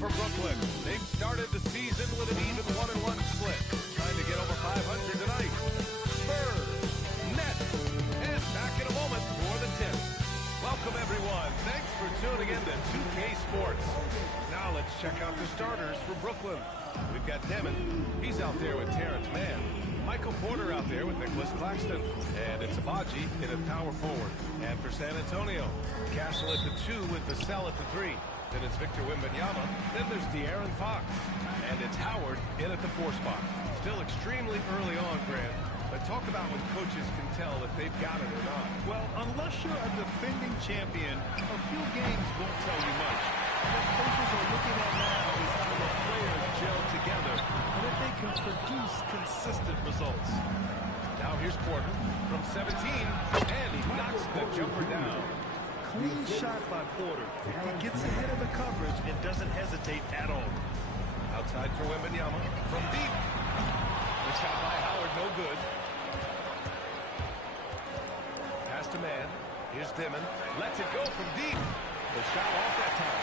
for Brooklyn. They've started the season with an even 1-1 split. Trying to get over 500 tonight. Spurs, Nets, and back in a moment for the tip. Welcome, everyone. Thanks for tuning in to 2K Sports. Now let's check out the starters for Brooklyn. We've got Demon. He's out there with Terrence Mann. Michael Porter out there with Nicholas Claxton. And it's S.V.G in at power forward. And for San Antonio, Castle at the 2 with Vassell at the 3. Then it's Victor Wembanyama. Then there's De'Aaron Fox. And it's Howard in at the 4 spot. Still extremely early on, Grant. But talk about when coaches can tell if they've got it or not. Well, unless you're a defending champion, a few games won't tell you much. What coaches are looking at now is how the players gel together and if they can produce consistent results. Now here's Porter from 17, and he knocks the jumper down. Clean shot by Porter. He gets ahead of the coverage and doesn't hesitate at all. Outside for Wembanyama from deep. The shot by Howard, no good. Pass to Mann. Here's Dimon. Lets it go from deep. The shot off that time.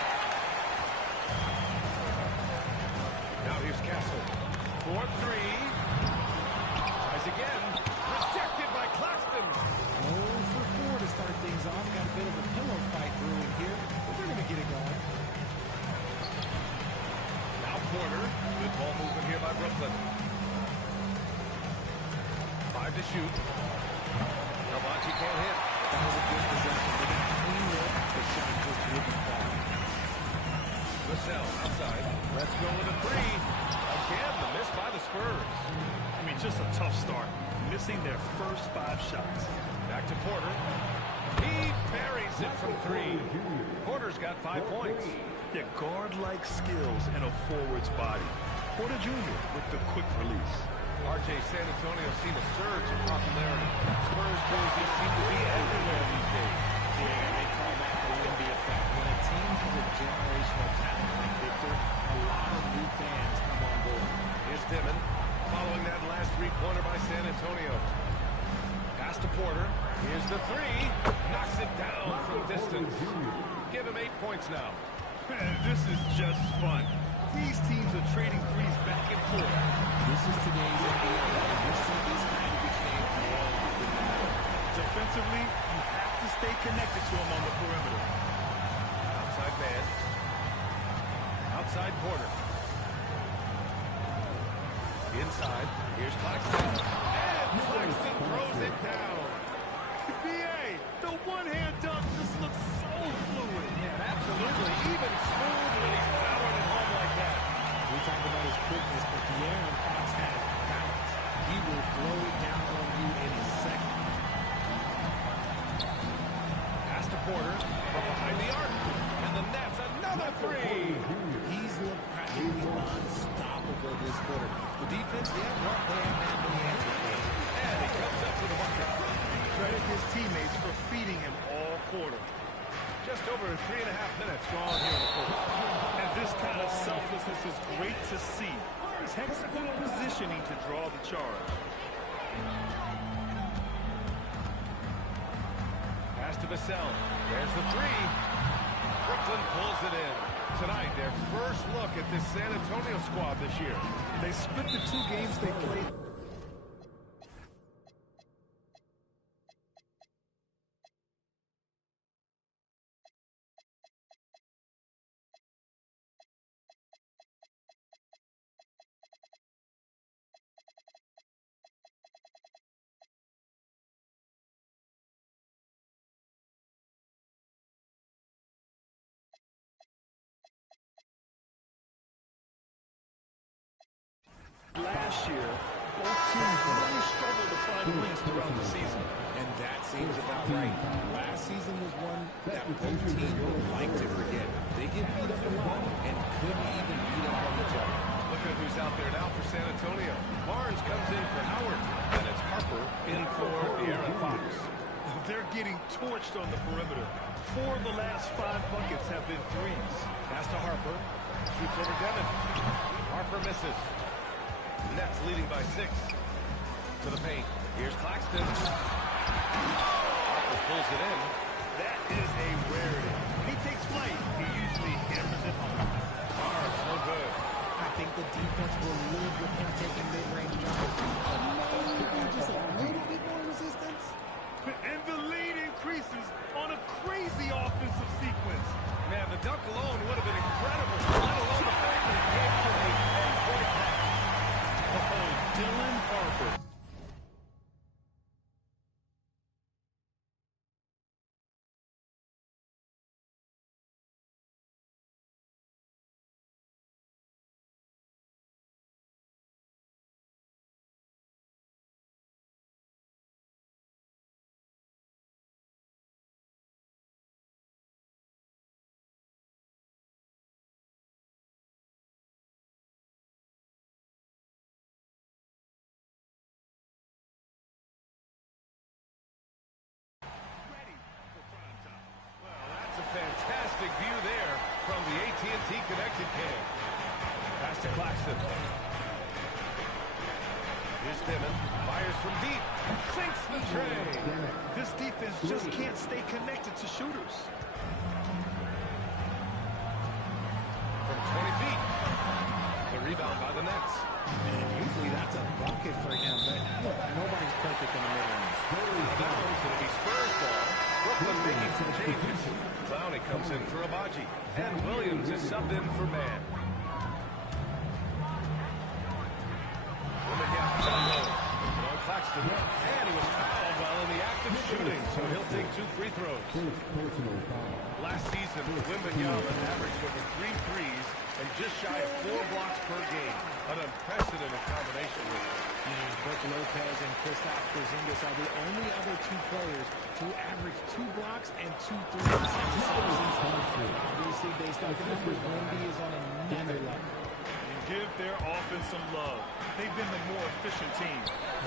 Now here's Castle. 4-3. Tries again. Rejected by Claxton. 0 for 4 to start things off. Got a bit of a pillow fight brewing here, but they're going to get it going. Now Porter. Good ball movement here by Brooklyn. 5 to shoot. S.V.G can't hit. That was a good possession. They got clean look. The shot just wouldn't fall. Vassell outside. Let's go with a 3. Again, the miss by the Spurs. I mean, just a tough start. Missing their first 5 shots. Back to Porter. He buries it from 3. Porter's got 5 points. Yeah, guard-like skills in a forward's body. Porter Jr. with the quick release. RJ, San Antonio seen a surge in popularity. Spurs jerseys seem to be everywhere these days. Yeah, they call that the Wemby effect. When a team has a generational talent like Victor, a lot of new fans come on board. Here's Dimon, following that last 3-pointer by San Antonio. Pass to Porter. Here's the 3. Knocks it down from distance. Give him 8 points now. This is just fun. These teams are trading threes back and forth. This is today's NBA. You see this kind of exchange all within the middle. Defensively, you have to stay connected to him on the perimeter. Outside man. Outside Porter. Inside. Here's Claxton. And Claxton throws it down. BA, the one-hand dunk just looks so fluid. Yeah, absolutely. Even smooth when he's powered it home like that. We talk about his quickness, but De'Aaron Fox has balance. He will throw it down on you in a second. Pass to Porter from behind the arc. And the Nets, another 3. He's looked practically unstoppable this quarter. The defense, they haven't had many answers for him. And he comes up with a bucket. Credit his teammates for feeding him all quarter. Just over 3.5 minutes gone here in the fourth. And this kind of selflessness is great to see. Textbook positioning to draw the charge. Pass to Vassell. There's the 3. Brooklyn pulls it in. Tonight, their first look at this San Antonio squad this year. They split the 2 games they played. Last year, both teams really struggled to find wins throughout the season. And that seems about right. Last season was one that both teams would like to forget. They get beat up a lot and couldn't even beat up on each other. Look at who's out there now for San Antonio. Barnes comes in for Howard. And it's Harper in for De'Aaron Fox. They're getting torched on the perimeter. 4 of the last 5 buckets have been threes. Pass to Harper. Shoots over Devin. Harper misses. Nets leading by 6. To the paint. Here's Claxton. Harper pulls it in. That is a rarity. When he takes flight, he usually hammers it home. Barnes defense will live with him taking mid-range shots. Maybe just a little bit more resistance. And the lead increases on a crazy offensive sequence. Man, the dunk alone would have been incredible, let alone the fact that it came from a 10-point pass. Oh, Dylan Harper. Fantastic view there from the AT&T connected cam. Pass to Claxton. Here's Dimon. Fires from deep. Sinks the tray. This defense just can't stay connected to shooters. From 20 feet. The rebound by the Nets. And usually that's a bucket for him, but nobody's perfect in the mid-range. Bounds. It'll be Spurs ball. Brooklyn making some changes. Clowney comes in for S.V.G. And Williams is subbed in for Man. On Claxton. And he was fouled while in the act of shooting, so he'll take 2 free throws. Last season, Wembanyama averaged over 3 threes and just shy of 4 blocks per game. An unprecedented combination with him. Brook Lopez and Kristaps Porzingis are the only other 2 players to average 2 blocks and 2 threes in the same season. Obviously, based on numbers, Wemby is on another level. And give their offense some love. They've been the more efficient team.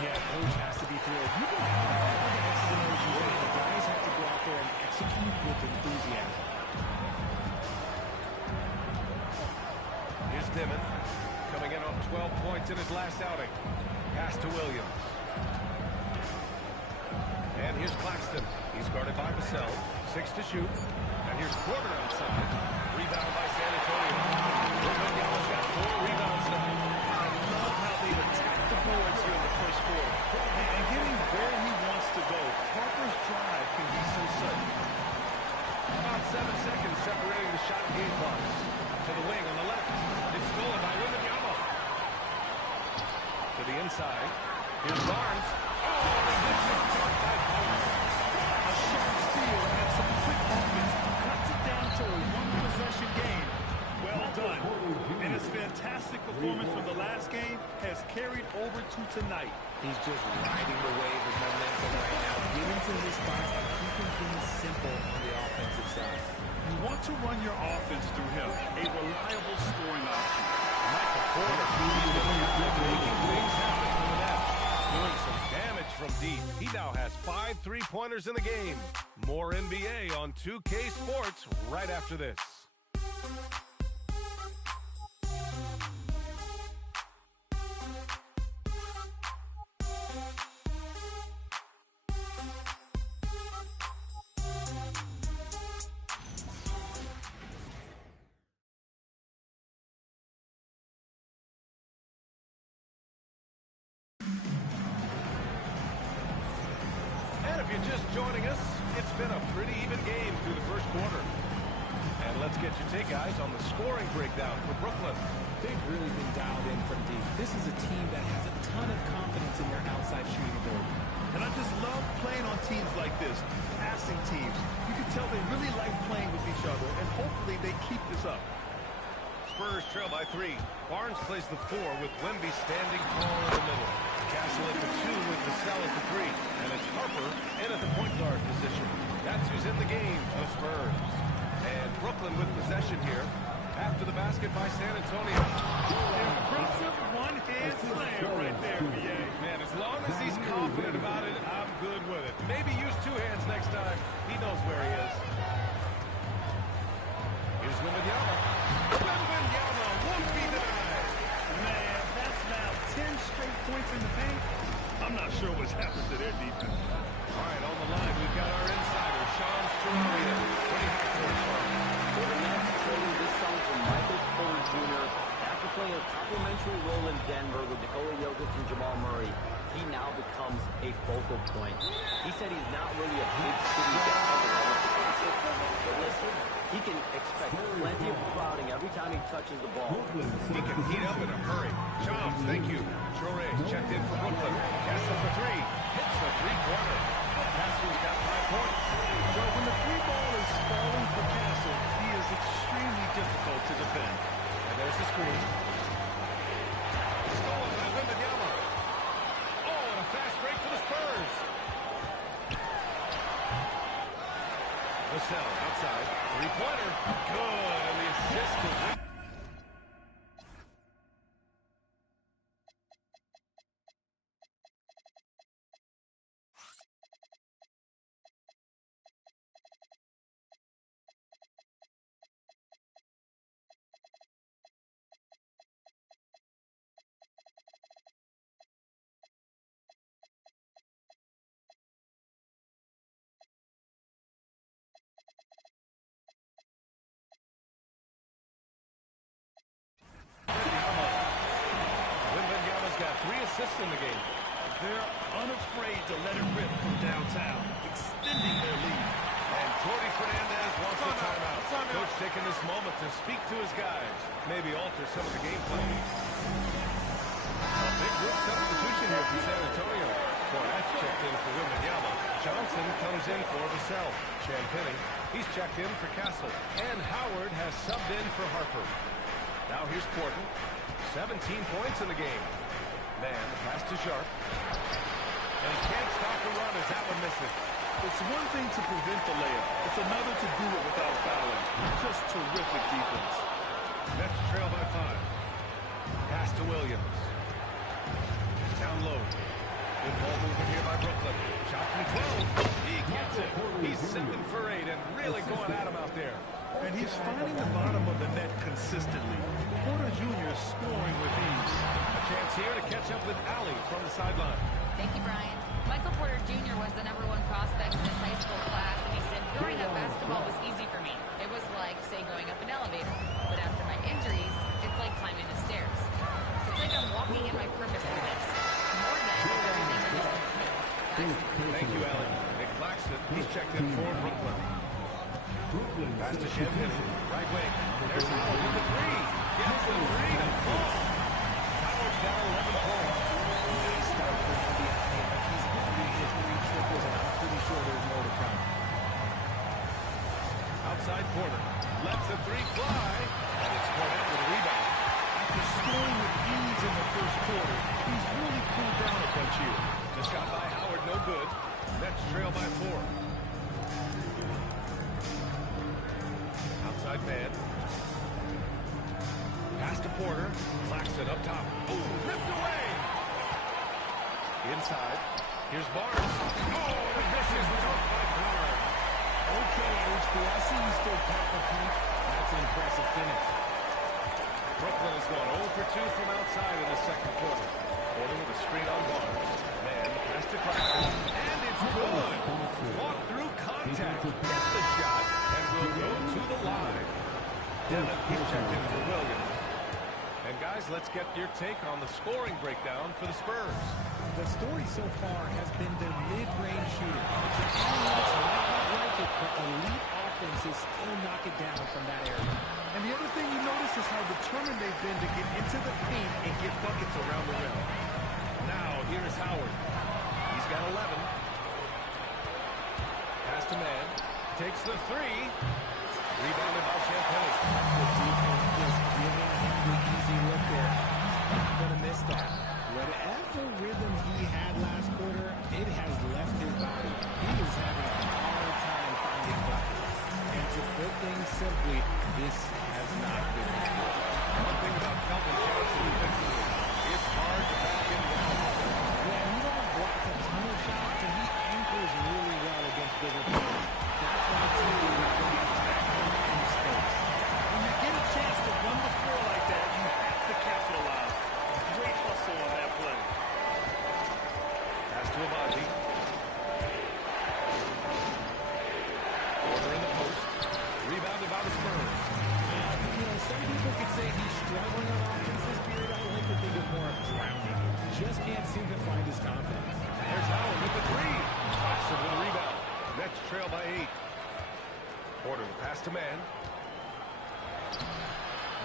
Yeah, coach has to be thrilled. You can have all the X's and O's you want. The guys have to go out there and execute with enthusiasm. Here's Dimon, coming in off 12 points in his last outing. Pass to Williams. And here's Claxton. He's guarded by Vassell. 6 to shoot. And here's Porter outside. Rebound by San Antonio. Wembanyama's got 4 rebounds now. I love how they've attacked the boards here in the first quarter. And getting where he wants to go. Harper's drive can be so sudden. About 7 seconds separating the shot and game clocks. To the wing on the left. It's stolen by Wembanyama. To the inside. Here's Barnes. Oh, this is caught by Barnes. A sharp steal and some quick offense cuts it down to a 1-possession game. Well done. And his fantastic performance from the last game has carried over to tonight. He's just riding the wave of momentum right now, getting to his spots and keeping things simple on the offensive side. You want to run your offense through him, a reliable scoring option. Michael Porter, making things happen for the Nets. Doing some damage from deep. He now has 5 3-pointers in the game. More NBA on 2K Sports right after this. If you're just joining us, it's been a pretty even game through the first quarter. And let's get your take, guys, on the scoring breakdown for Brooklyn. They've really been dialed in from deep. This is a team that has a ton of confidence in their outside shooting ability. And I just love playing on teams like this, passing teams. You can tell they really like playing with each other, and hopefully they keep this up. Spurs trail by 3. Barnes plays the 4 with Wemby standing tall in the middle. Castle at the 2 with Vassell at the 3. And it's Harper in at the point guard position. That's who's in the game for the Spurs. And Brooklyn with possession here. After the basket by San Antonio. Impressive one-hand slam right there, B.A. Man, as long as he's confident about it, I'm good with it. Maybe use 2 hands next time. He knows where he is. Here's Wembanyama. Wembanyama won't be denied. Man, that's now 10 straight points in the paint. I'm not sure what's happened to their defense. All right, on the line, we've got our insider, Sean Strawberry. What do you have for us, Sean? For the Nets, trading this song for Michael Porter Jr. after playing a complimentary critical point. He said he's not really a big city guy, but listen, he can expect plenty of crowding every time he touches the ball. He can heat up in a hurry. Shams, thank you. Traore checked in for Brooklyn. Castle for three. Hits the three-pointer. Castle's got 5 points. Well, when the three ball is falling for Castle, he is extremely difficult to defend. And there's the screen. Stolen by Wembanyama. Oh, and a fast break for the Spurs. Vassell outside. Three-pointer. Good. And the assist to win. Wembanyama's got 3 assists in the game. They're unafraid to let it rip from downtown, extending their lead. And Jordi Fernandez wants a timeout. Coach taking this moment to speak to his guys. Maybe alter some of the game plan. A big group substitution here for San Antonio. Cornett's checked in for Wembanyama. Johnson comes in for Vassell. Champagny, he's checked in for Castle. And Howard has subbed in for Harper. Now here's Porton. 17 points in the game. Man, pass to Sharp. And he can't stop the run as that one misses. It's one thing to prevent the layup. It's another to do it without fouling. Just terrific defense. Nets trail by 5. Pass to Williams. Down low. Good ball movement here by Brooklyn. Shot from 12. He gets it. He's 7 for 8 and really going at him out there. And he's finding the bottom of the net consistently. Porter Jr. scoring with ease. A chance here to catch up with Allie from the sideline. Thank you, Brian. Michael Porter Jr. was the #1 prospect in his high school class, and he said, growing up, basketball was easy for me. It was like, say, going up an elevator. But after my injuries, it's like climbing the stairs. It's like I'm walking in my purpose for this. More than everything that has been smooth. Guys, Thank you, Allie. Nick Claxton, he's checked in for Brooklyn. Pass to Champagny. Right wing. There's Howard with the 3. Gets the 3 to fall. Howard's got 11 points. Nice start for Wembanyama. He's already hit 3 triples, and I'm pretty sure there's more to come. Outside Porter. Lets the 3 fly. And it's Cornett with a rebound. After scoring with ease in the first quarter, he's really cooled down a bunch here. Just got by Howard, no good. Nets trail by 4. Outside man. Pass to Porter. Claxton up top. Ooh, ripped away. Inside. Here's Barnes. Oh, and this is dunk by Barnes. Okay, HB, I see you still pack the punch. That's an impressive finish. Brooklyn has gone 0 for 2 from outside in the second quarter. Porter with a screen on Barnes. Man, pass to Claxton. And it's good. Fought through contact. Gets the shot and will go to the line. Devin, he's checked in for Williams. And guys, let's get your take on the scoring breakdown for the Spurs. The story so far has been their mid-range shooting. The analytics might not like it, but elite offenses still knock it down from that area. And the other thing you notice is how determined they've been to get into the paint and get buckets around the rim. Now, here is Howard. He's got 11. Pass to man. Takes the 3. Rebounded by Champagny. The defense just giving him the easy look there. He's not going to miss that. Whatever rhythm he had last quarter, it has left his body. He is having a hard time finding buckets. And to put things simply, this has not been his work. One thing about Kelvin Johnson defensively, it's hard to back him down. Yeah, he don't block a ton of shots, and he anchors really well against bigger players. That's why teams are going to attack him in space. When you get a chance to run the floor like that, you have to capitalize. Great hustle on that play. Pass to Abaji. Porter in the post. Rebounded by the Spurs. You know, some people could say he's struggling on offense this period. I like to think of more of drowning. Just can't seem to find his confidence. There's Howard with the three. Thompson with a rebound. Nets trail by 8. Porter the pass to man.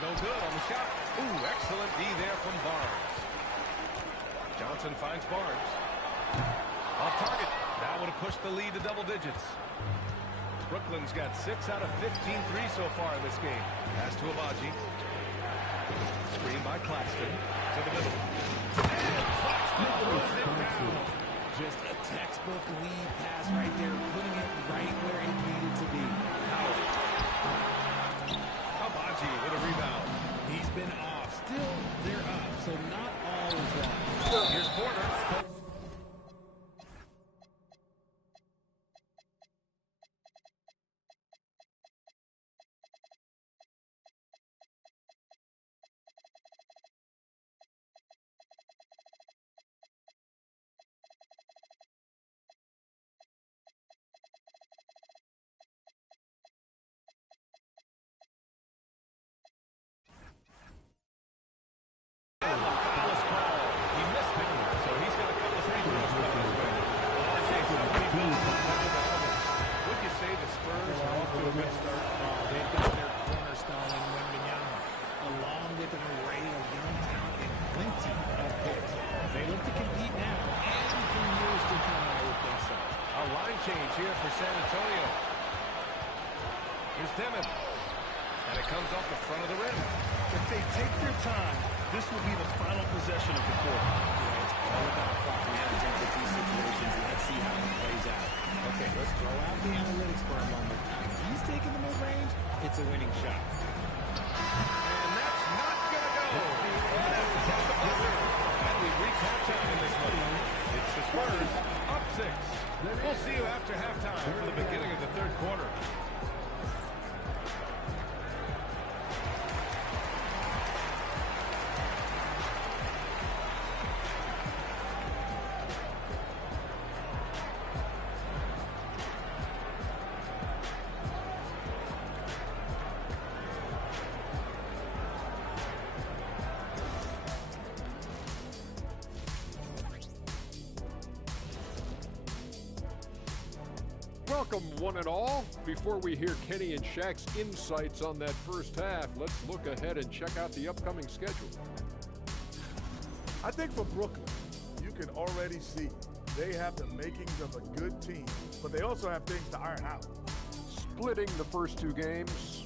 No good on the shot. Ooh, excellent D there from Barnes. Johnson finds Barnes. Off target. That would have pushed the lead to double digits. Brooklyn's got 6 out of 15 threes so far in this game. Pass to S.V.G. Screen by Claxton. To the middle. And Claxton throws it down. Just a textbook lead pass right there, putting it right where it needed to be. S.V.G. with a rebound. He's been off. Still, they're up, so not all is lost. Here's Porter. Change here for San Antonio. Here's Demon. And it comes off the front of the rim. If they take their time, this will be the final possession of the quarter. Yeah, it's all about clock management with these situations. Let's see how it plays out. Okay, let's throw out the analytics for a moment. If he's taking the mid-range, it's a winning shot. And that's not going to go. And we reach halftime in this one. It's the Spurs up 6. We'll see you after halftime for the beginning of the third quarter. Welcome, one and all. Before we hear Kenny and Shaq's insights on that first half, let's look ahead and check out the upcoming schedule. I think for Brooklyn, you can already see they have the makings of a good team, but they also have things to iron out. Splitting the first 2 games,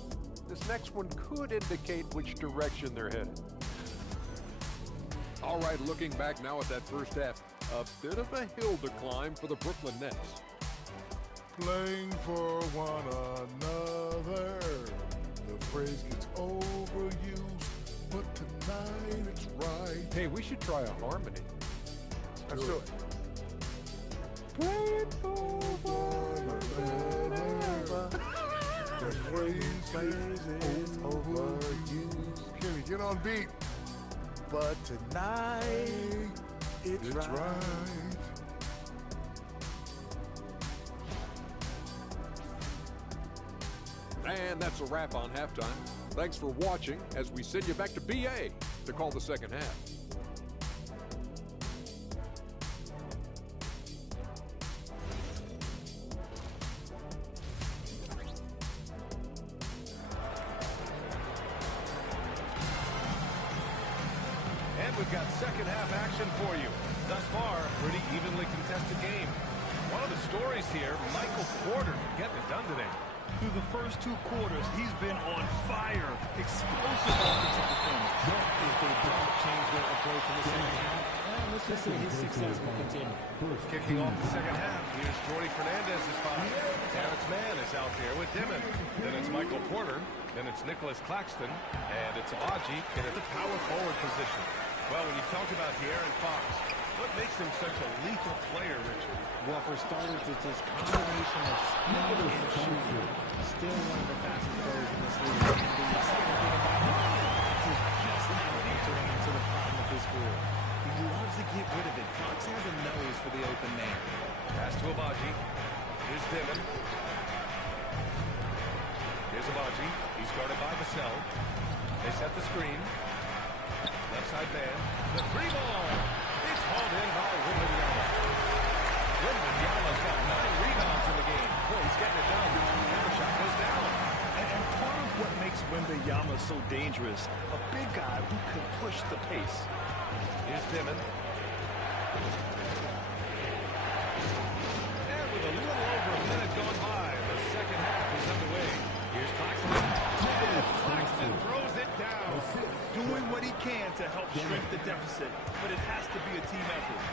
this next one could indicate which direction they're headed. All right, looking back now at that first half, a bit of a hill to climb for the Brooklyn Nets. Playing for one another. The phrase gets overused, but tonight it's right. Hey, we should try a harmony. Let's do it. Playing for one another. The phrase gets overused. Kenny, get on beat. But tonight it's right. And that's a wrap on halftime. Thanks for watching as we send you back to BA to call the second half. And we've got second half action for you. Thus far, pretty evenly contested game. One of the stories here, Michael Porter getting it done today. Through the first 2 quarters, he's been on fire. Explosive offensive performance. If they don't change their approach in the second half, let's just say his success will continue. Kicking off the second half, here's Jordy Fernandez's foul. Terrence Mann is out there with Dimon. Then it's Michael Porter. Then it's Nicholas Claxton. And it's S.V.G. in the power forward position. Well, when you talk about De'Aaron Fox, what makes him such a lethal player, Richard? Well, for starters, it's his combination of speed and shooting. Still one of the fastest players in this league. And the exciting thing about him is just now entering into the prime of his career. He loves to get rid of it. Fox has a nose for the open man. Pass to S.V.G. Here's Dimon. Here's S.V.G. He's guarded by Vassell. They set the screen. Left side man. The 3 ball. It's called in by Wembanyama. Wembanyama's got 9 rebounds in the game. Boy, he's getting it done. And the shot goes down. And part of what makes Wembanyama so dangerous, a big guy who can push the pace. Here's Dimon. And with a little over a minute gone by, the second half is underway. Here's Claxton. And Claxton throws it down. Doing what he can to help shrink the deficit, but it has to be a team effort.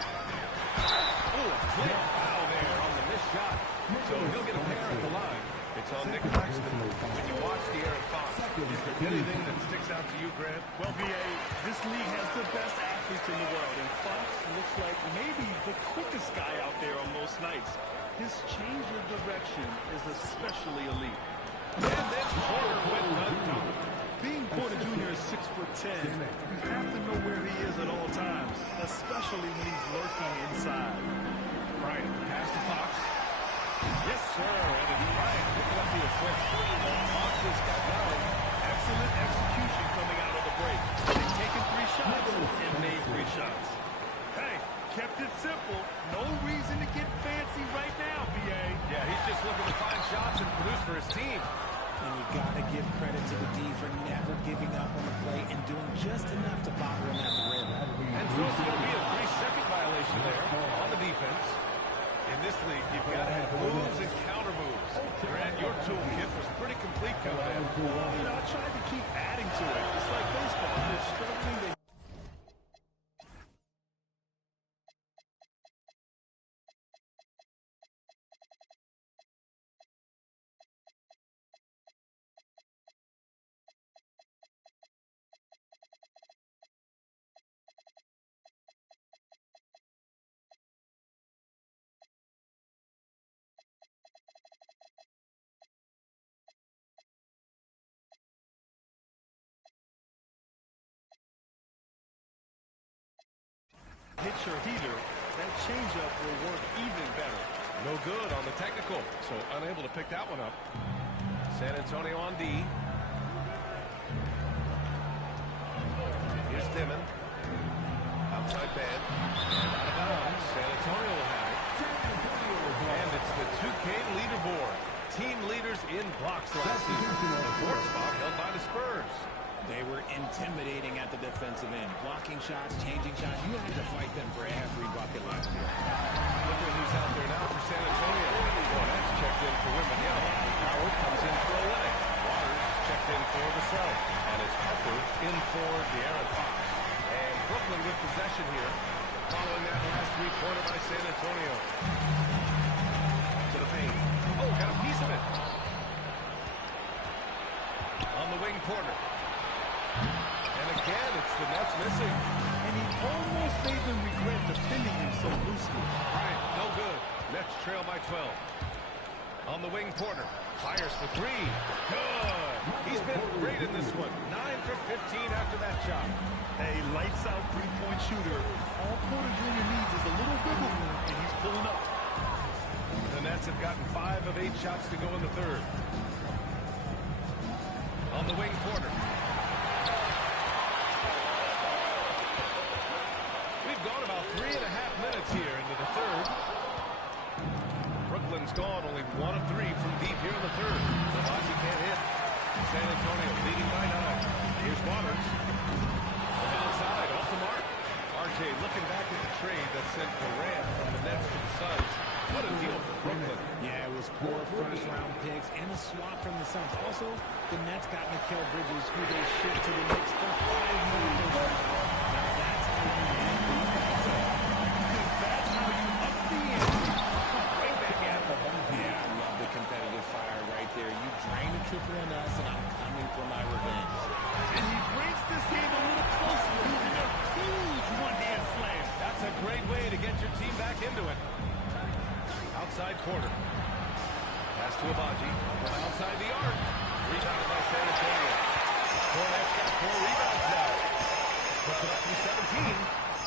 Oh, a clear foul there on the missed shot. So he'll get a pair at the line. It's on Nick Claxton. When you watch the Aaron Fox, is there anything that sticks out to you, Grant? Well, B.A., this league has the best athletes in the world, and Fox looks like maybe the quickest guy out there on most nights. His change of direction is especially elite. And then Porter with the dunk. Being Porter Jr. is 6'10", you have to know where he is at all times, especially when he's lurking inside. Bryant, the pass to Fox. Yes, sir. And it's Bryant picking up the assist. Fox has got 9. Excellent execution coming out of the break. They've taken 3 shots and made 3 shots. Hey, kept it simple. No reason to get fancy right now, B.A. Yeah, he's just looking to find shots and produce for his team. And you got to give credit to the D for never giving up on the play and doing just enough to bother him at the rim. And so it's going to be a 3-second violation there on the defense. In this league, you've got to have moves and counter moves. Grant, your toolkit was pretty complete coming in. I tried to keep adding to it. It's like baseball. They're struggling. Hit your heater, that changeup will work even better. No good on the technical, so unable to pick that one up. San Antonio on D. Here's Dimon. Outside man. And out of bounds. San Antonio will have it. And it's the 2K leaderboard. Team leaders in blocks last season. The 4th spot held by the Spurs. They were intimidating at the defensive end. Blocking shots, changing shots. You had to fight them for every bucket last year. Look at who's out there now for San Antonio. Well, that's checked in for Wembanyama. Howard comes in for Olynyk. Waters checked in for the Celtics. And it's Harper in for De'Aaron Fox. And Brooklyn with possession here. Following that last 3-pointer by San Antonio. To the paint. Oh, got a piece of it. On the wing, Porter. And again, it's the Nets missing. And he almost made them regret defending him so loosely. Bryant, no good. Nets trail by 12. On the wing, Porter. Fires for 3. Good. He's been great in this one. 9 for 15 after that shot. A lights-out 3-point shooter. All Porter Jr. needs is a little wiggle room, and he's pulling up. The Nets have gotten 5 of 8 shots to go in the 3rd. On the wing, Porter. We've gone about 3.5 minutes here into the 3rd. Brooklyn's gone only 1 of 3 from deep here in the 3rd. S.V.G can't hit. San Antonio leading by 9. Here's Waters. From outside, off the mark. RJ looking back at the trade that sent Durant from the Nets to the Suns. What a deal for Brooklyn. Yeah, it was 4 first-round picks and a swap from the Suns. Also, the Nets got Mikal Bridges, who they shipped to the Knicks for $5 million. Now that's how you win the battle. That's how you up the ante. Right back at them. Yeah, I love the competitive fire right there. You drain a triple on us, and I'm coming for my revenge. And he brings this game a little closer using a huge one-hand slam. That's a great way to get your team back into it. Outside Porter. Pass to S.V.G. From outside the arc. Rebounded by San Antonio. Cornette's got 4 rebounds now. Puts it up to 17.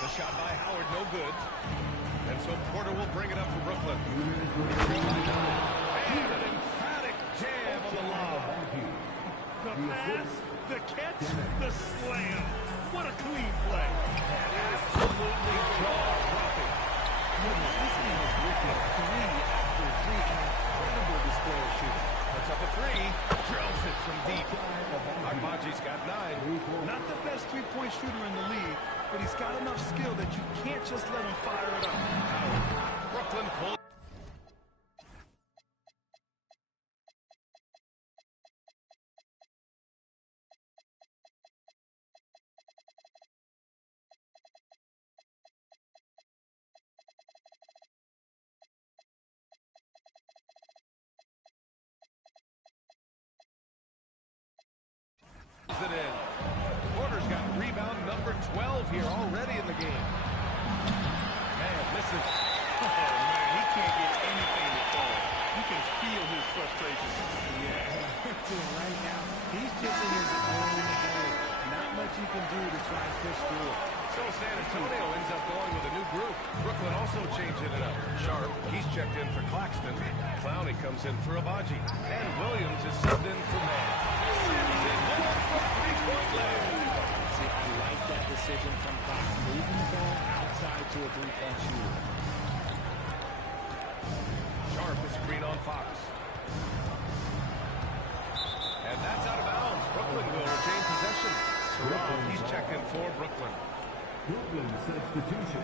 The shot by Howard, no good. And so Porter will bring it up for Brooklyn. And an emphatic jam on the lob. The pass, the catch, the slam. What a clean play. Absolutely jaw here already in the game. Man, misses. Oh, man, he can't get anything to fall. You can feel his frustration. Yeah, right now, he's just in his own head. Not much you can do to try and push through it. So San Antonio ends up going with a new group. Brooklyn also changing it up. Sharp, he's checked in for Claxton. Clowney comes in for S.V.G. And Williams is subbed in for Mann. Sims in one from three-point land. See, I like that decision from Fox, moving the ball outside to a three-point shooter. Sharp is screen on Fox. And that's out of bounds. Brooklyn will retain possession. Sarov, he's checked in for Brooklyn. Brooklyn substitution.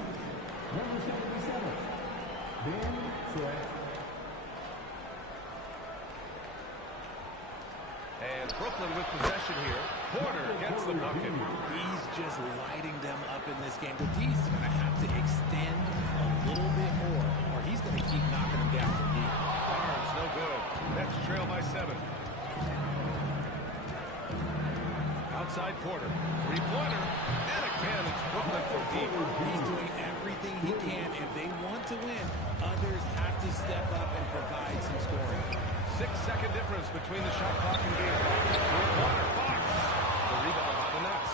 Number 77, Ben Trey. And Brooklyn with possession here. Porter gets the bucket. He's just lighting them up in this game. The D's are going to have to extend a little bit more, or he's going to keep knocking them down from deep. Barnes, no good. Nets trail by 7. Outside Porter. Three-pointer. And again, it's Brooklyn from deep. He's doing everything he can. If they want to win, others have to step up and provide some scoring. 6-second difference between the shot clock and game clock. Three-pointer, Fox. The rebound by the Nets.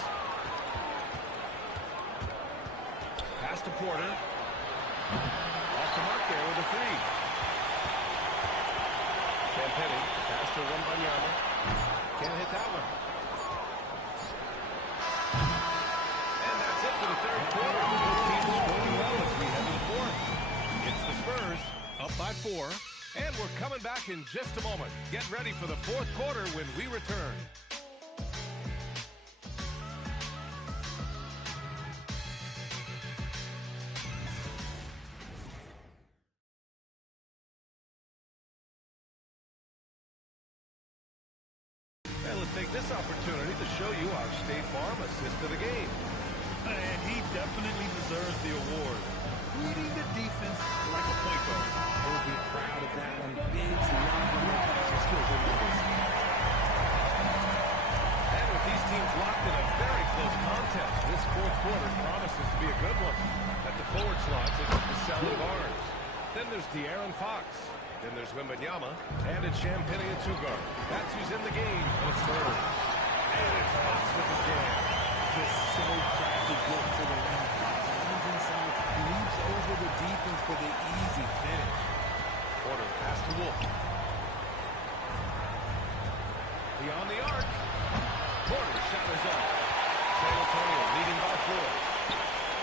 Pass to Porter. Off the mark there with a three. Champagny. Pass to Wembanyama. Can't hit that one. And that's it for the third quarter. Both teams scoring well as we head to the fourth. It's the Spurs up by 4. And we're coming back in just a moment. Get ready for the fourth quarter when we return. And let's take this opportunity to show you our State Farm assist to the game. And he definitely deserves the award. Reading the defense like a point guard. He'll be proud of that one. Big love on the passing skills of Lewis. And with these teams locked in a very close contest, this fourth quarter promises to be a good one. At the forward slots, it's Vassell and Barnes. Then there's De'Aaron Fox. Then there's Wembanyama. And it's Champagny and two-guard. That's who's in the game for the Spurs. And it's Fox with the jam. Just so proud to get to the rim. Fox runs inside, leaps over the defense for the easy finish. Porter pass to Wolf. Beyond the arc. Porter shot is up. San Antonio leading by 4.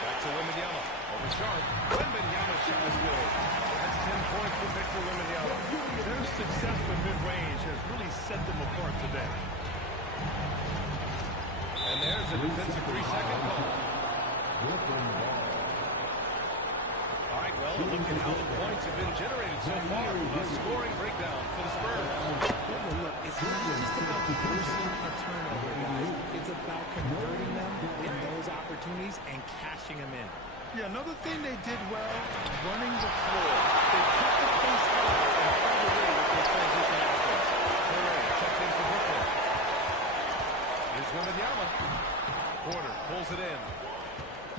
Back to Wembanyama. Over Sharp. Wembanyama shot is good. That's 10 points for Victor Wembanyama. Their success from mid-range has really set them apart today. And there's a defensive 3-second call. All right, well, look at how the points have been generated so far. A scoring breakdown for the Spurs. Look, it's not just about forcing a turnover, guys. It's about converting them in those opportunities and cashing them in. Yeah, another thing they did well, running the floor. They kept the pace up and found a way with their transition offense. Correa checked in for Brooklyn. Here's Wembanyama. Porter pulls it in.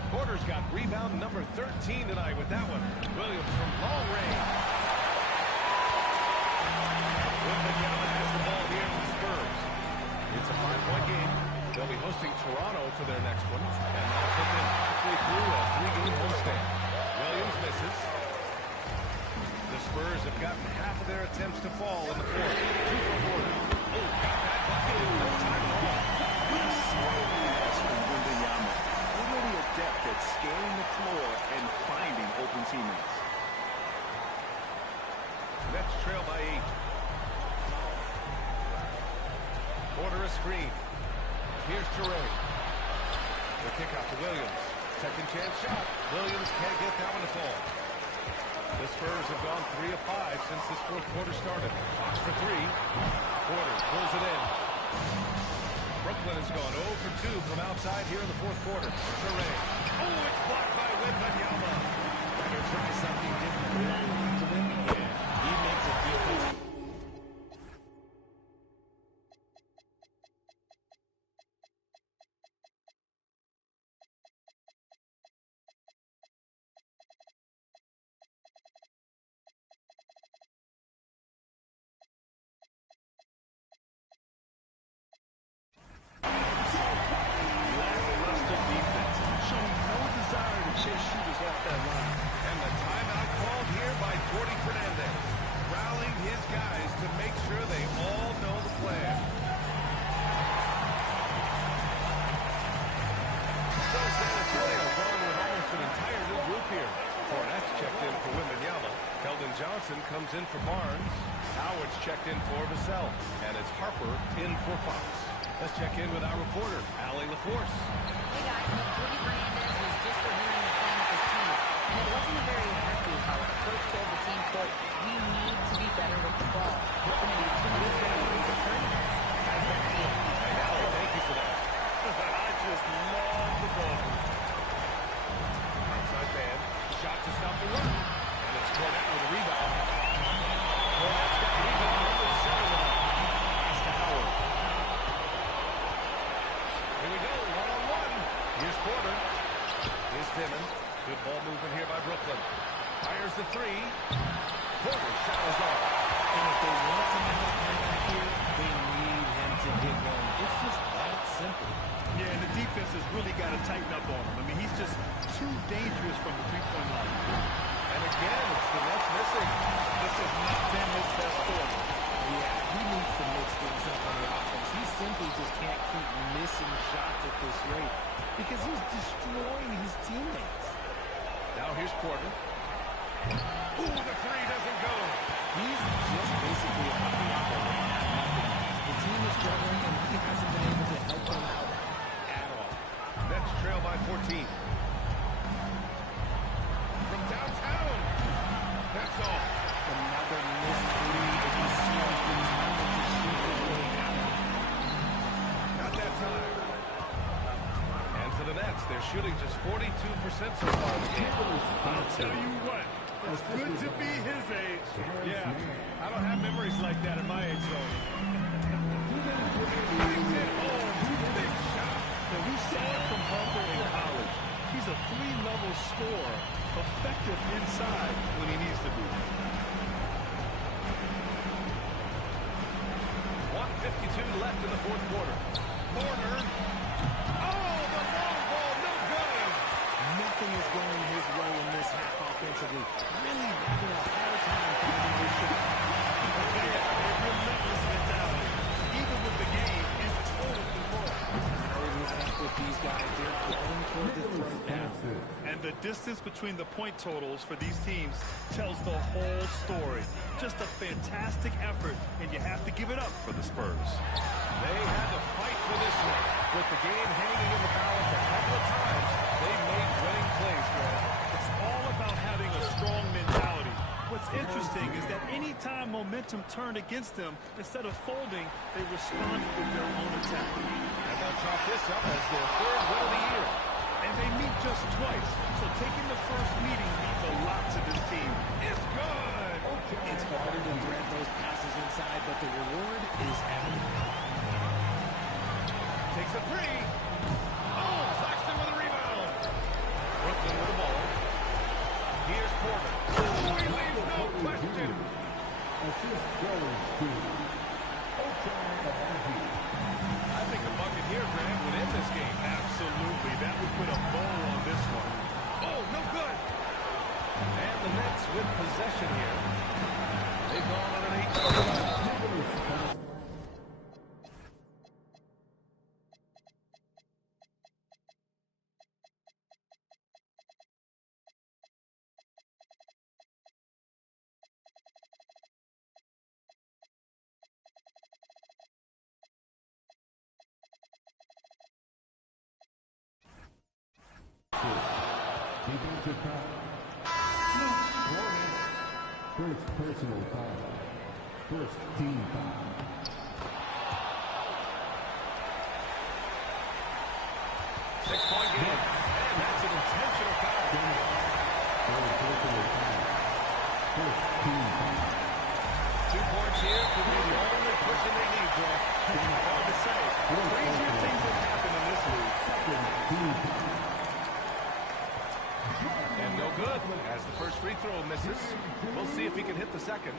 Porter's got rebound number 13 tonight with that one. Williams from long range. Wembanyama has the ball here for the Spurs. It's a 5-point game. They'll be hosting Toronto for their next one. And now put them halfway through a 3-game homestand. Williams misses. The Spurs have gotten half of their attempts to fall in the fourth. 2 for 4 now. Oh, got that bucket in no time at all. Wembanyama, already adept at scaling the floor and finding open teammates. Nets trail by 8. Porter a screen. Here's Touré. The kick out to Williams. Second chance shot. Williams can't get that one to fall. The Spurs have gone 3 of 5 since this fourth quarter started. Fox for 3. Porter pulls it in. Brooklyn has gone 0 for 2 from outside here in the fourth quarter. Touré. Oh, it's blocked by Wembanyama. Better try something different. Williams in for Barnes. Howard's checked in for Vassell. And it's Harper in for Fox. Let's check in with our reporter, Allie LaForce. Hey guys, Jordy Fernandez was just reviewing the plan with his team, and it wasn't a very happy how the coach told the team, quote, we need to be better with the ball. We're going to need too many turnovers to turn this. How's that feel? Hey, Allie, thank you for that. I just love the ball. Outside man, shot to stop the run. And it's Cornette with a rebound. Cornette's got a rebound on the center. Pass to Howard. Here we go, one-on-one. Here's Porter. Here's Dimon. Good ball movement here by Brooklyn. Fires the three. Porter showers off. And if they want to make a comeback here, they need him to get going. It's just that simple. Yeah, and the defense has really got to tighten up on him. I mean, he's just too dangerous from the three-point line. And again, it's the Nets missing. This has not been his best quarter. Yeah, he needs to mix things up on the offense. He simply just can't keep missing shots at this rate because he's destroying his teammates. Now here's Porter. Ooh, the three doesn't go. He's just basically a happy apple and nothing else. The team is struggling and he hasn't been able to help them out at all. Nets trail by 14. From downtown. That's all. Another missed three if he seems determined to shoot his way out of it. Not that time. And for the Nets, they're shooting just 42% so far in the game. I'll tell you what, it's good to be his age. Yeah, I don't have memories like that at my age, though. Brings it home. Big shot. And we saw it from Harper in college. He's a three-level scorer, effective inside when he needs to be. 1:52 left in the fourth quarter. Porter. Oh, the long ball, no good. Nothing is going his way in this half offensively. Really having a hard time finding his shot. They have a relentless mentality, even with the game in total control. Hurry up with these guys. They're going for the throw down. And the distance between the point totals for these teams tells the whole story. Just a fantastic effort, and you have to give it up for the Spurs. They had to fight for this one. With the game hanging in the balance a couple of times, they made winning plays, Grant. It's all about having a strong mentality. What's interesting is that any time momentum turned against them, instead of folding, they responded with their own attack. And they'll chalk this up as their third win of the year. And they meet just twice, so taking the first meeting means a lot to this team. It's good. It's harder to thread those passes inside, but the reward is evident. Takes a three. Oh, Claxton with a rebound. Brooklyn with the ball. Here's Porter. Oh, he leaves no question. Assist goes to Ochai. I think a bucket here, Grant, would end this game. Absolutely. That would put a bow on this one. Oh, no good. And the Nets with possession here. They've gone on an 8-0 run. Defensive foul. First personal foul. First team foul. Six-point game. And that's an intentional foul. Third personal foul. First team foul. 2 points here could be the only cushion they need, Grant. Hard to say. Crazier things have happened in this league. Second team foul. And no good as the first free throw misses. We'll see if he can hit the second.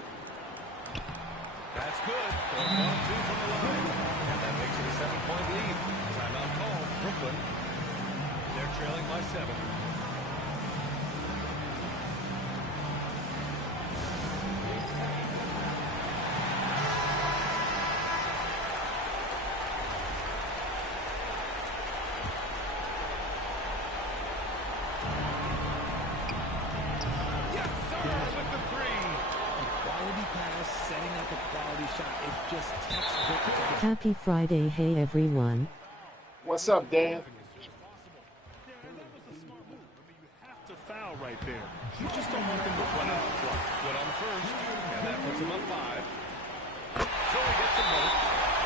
That's good. 1-2 from the line. And that makes it a 7-point lead. Timeout call. Brooklyn. They're trailing by 7. pass, setting up a quality shot. It's just textbook. Happy Friday, hey everyone. What's up, Dan? To foul right there. You just don't want them to run out the clock. Good on the first, and that puts him up 5. So he gets them both,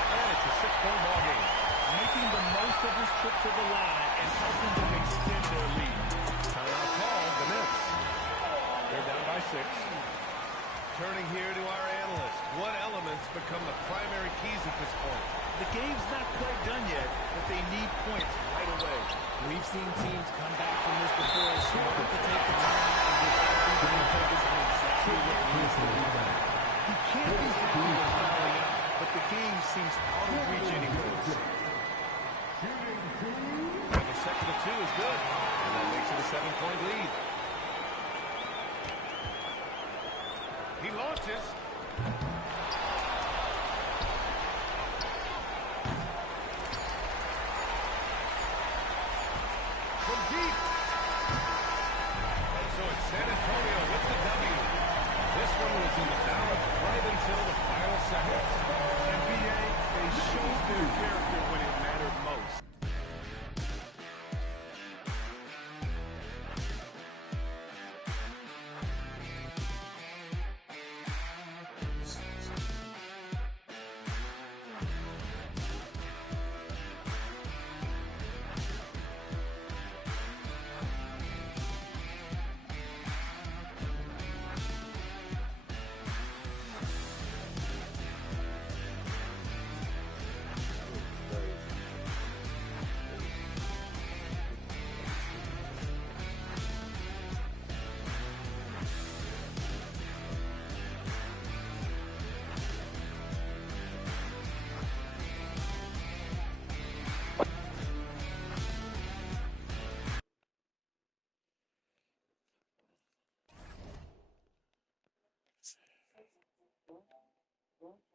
and it's a 6-point ball game. Making the most of his trip to the line and helping them extend their lead. Timeout call, the Nets. They're down by 6. Turning here to our analyst. What elements become the primary keys at this point? The game's not quite done yet, but they need points right away. We've seen teams come back from this before. Smart to take the time and get everybody focused on exactly what needs to be done. You can't be happy with fouling out, but the game seems out of reach anyways. And the second of 2 is good, and that makes it a 7-point lead. He launches.